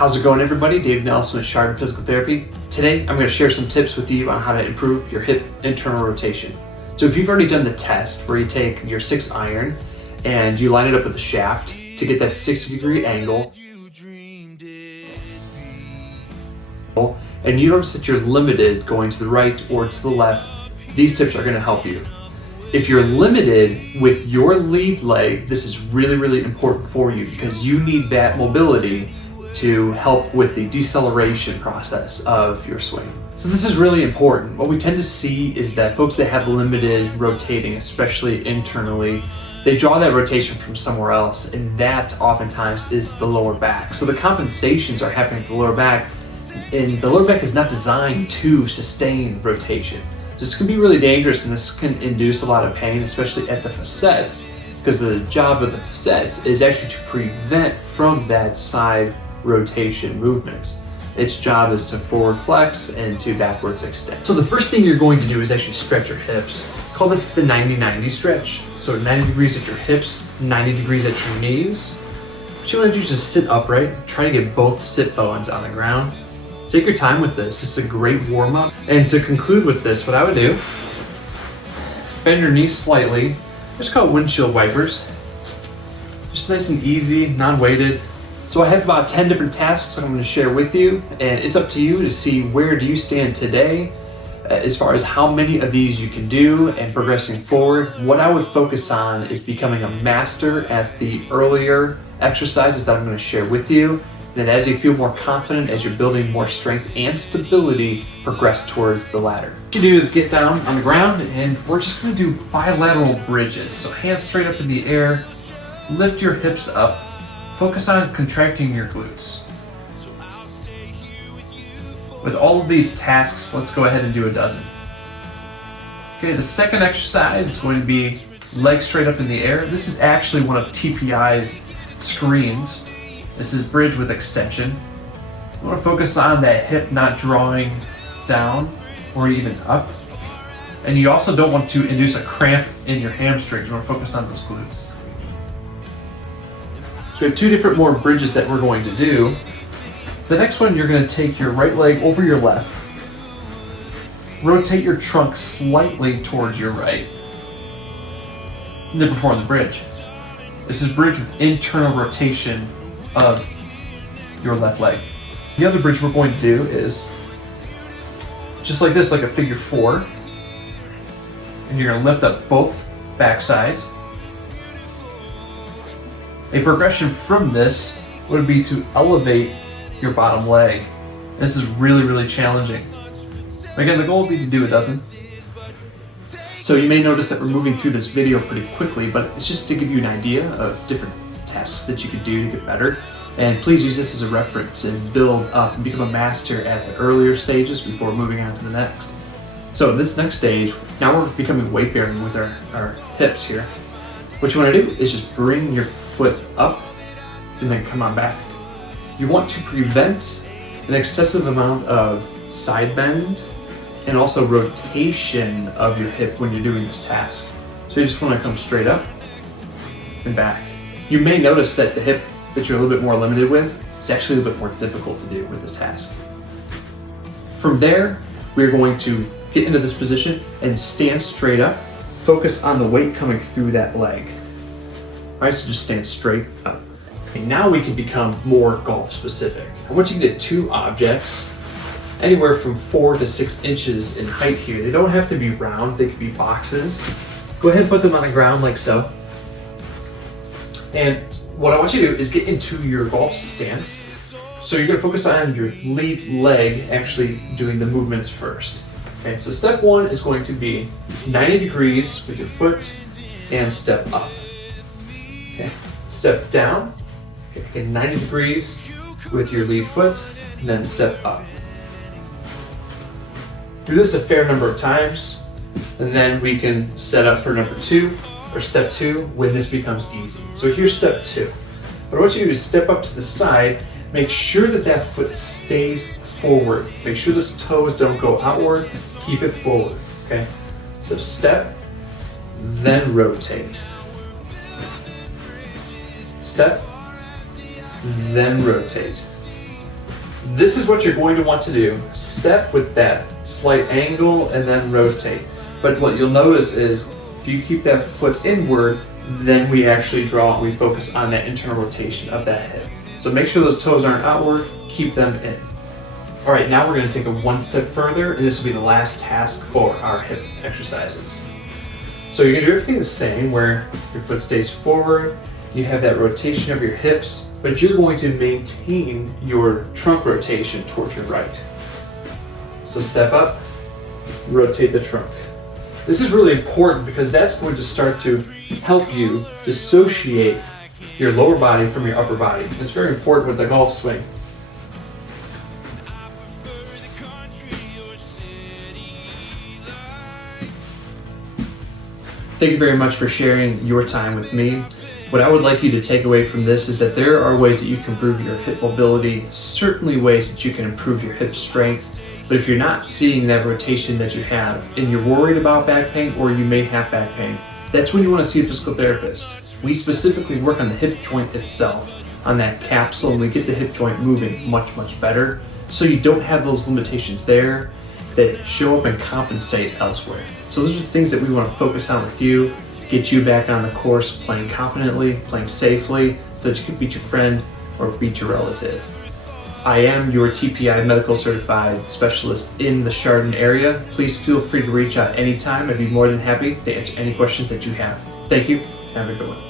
How's it going, everybody? Dave Nelson with Chardon Physical Therapy. Today, I'm going to share some tips with you on how to improve your hip internal rotation. So if you've already done the test where you take your 6 iron and you line it up with the shaft to get that 60-degree angle, and you notice that you're limited going to the right or to the left, these tips are going to help you. If you're limited with your lead leg, this is really, really important for you because you need that mobility to help with the deceleration process of your swing. So this is really important. What we tend to see is that folks that have limited rotating, especially internally, they draw that rotation from somewhere else, and that oftentimes is the lower back. So the compensations are happening at the lower back, and the lower back is not designed to sustain rotation. This can be really dangerous, and this can induce a lot of pain, especially at the facets, because the job of the facets is actually to prevent from that side rotation movements. Its job is to forward flex and to backwards extend. So the first thing you're going to do is actually stretch your hips. Call this the 90-90 stretch. So 90 degrees at your hips, 90 degrees at your knees. What you want to do is just sit upright, try to get both sit bones on the ground. Take your time with this. This is a great warm-up. And to conclude with this, what I would do, bend your knees slightly, just call it windshield wipers. Just nice and easy, non-weighted. So I have about 10 different tasks I'm going to share with you, and it's up to you to see where do you stand today as far as how many of these you can do and progressing forward. What I would focus on is becoming a master at the earlier exercises that I'm going to share with you. Then as you feel more confident, as you're building more strength and stability, progress towards the latter. What you do is get down on the ground, and we're just going to do bilateral bridges. So hands straight up in the air, lift your hips up. Focus on contracting your glutes. With all of these tasks, let's go ahead and do a dozen. Okay, the second exercise is going to be legs straight up in the air. This is actually one of TPI's screens. This is bridge with extension. You want to focus on that hip not drawing down or even up. And you also don't want to induce a cramp in your hamstrings. You want to focus on those glutes. So we have 2 different more bridges that we're going to do. The next one, you're going to take your right leg over your left, rotate your trunk slightly towards your right, and then perform the bridge. This is bridge with internal rotation of your left leg. The other bridge we're going to do is just like this, like a figure 4, and you're going to lift up both back sides. A progression from this would be to elevate your bottom leg. This is really, really challenging. Again, the goal would be to do a dozen. So you may notice that we're moving through this video pretty quickly, but it's just to give you an idea of different tasks that you could do to get better. And please use this as a reference and build up and become a master at the earlier stages before moving on to the next. So this next stage, now we're becoming weight bearing with our hips here. What you want to do is just bring your foot up and then come on back. You want to prevent an excessive amount of side bend and also rotation of your hip when you're doing this task. So you just want to come straight up and back. You may notice that the hip that you're a little bit more limited with is actually a little bit more difficult to do with this task. From there, we're going to get into this position and stand straight up. Focus on the weight coming through that leg. All right, so just stand straight up. Okay, now we can become more golf specific. I want you to get 2 objects, anywhere from 4 to 6 inches in height here. They don't have to be round, they could be boxes. Go ahead and put them on the ground like so. And what I want you to do is get into your golf stance. So you're gonna focus on your lead leg actually doing the movements first. Okay, so step 1 is going to be 90 degrees with your foot and step up. Okay, step down, okay, 90 degrees with your lead foot, and then step up. Do this a fair number of times, and then we can set up for number 2, or step 2, when this becomes easy. So here's step 2. What I want you to do is step up to the side, make sure that that foot stays forward. Make sure those toes don't go outward, keep it forward, okay? So step, then rotate. Step, then rotate. This is what you're going to want to do. Step with that slight angle and then rotate. But what you'll notice is if you keep that foot inward, then we actually we focus on that internal rotation of that hip. So make sure those toes aren't outward, keep them in. All right, now we're going to take it one step further, and this will be the last task for our hip exercises. So you're going to do everything the same, where your foot stays forward, you have that rotation of your hips, but you're going to maintain your trunk rotation towards your right. So step up, rotate the trunk. This is really important because that's going to start to help you dissociate your lower body from your upper body. It's very important with the golf swing. Thank you very much for sharing your time with me. What I would like you to take away from this is that there are ways that you can improve your hip mobility, certainly ways that you can improve your hip strength. But if you're not seeing that rotation that you have and you're worried about back pain, or you may have back pain, that's when you want to see a physical therapist. We specifically work on the hip joint itself, on that capsule, and we get the hip joint moving much, much better, so you don't have those limitations there that show up and compensate elsewhere. So those are the things that we want to focus on with you, get you back on the course, playing confidently, playing safely, so that you can beat your friend or beat your relative. I am your TPI medical certified specialist in the Chardon area. Please feel free to reach out anytime. I'd be more than happy to answer any questions that you have. Thank you. Have a good one.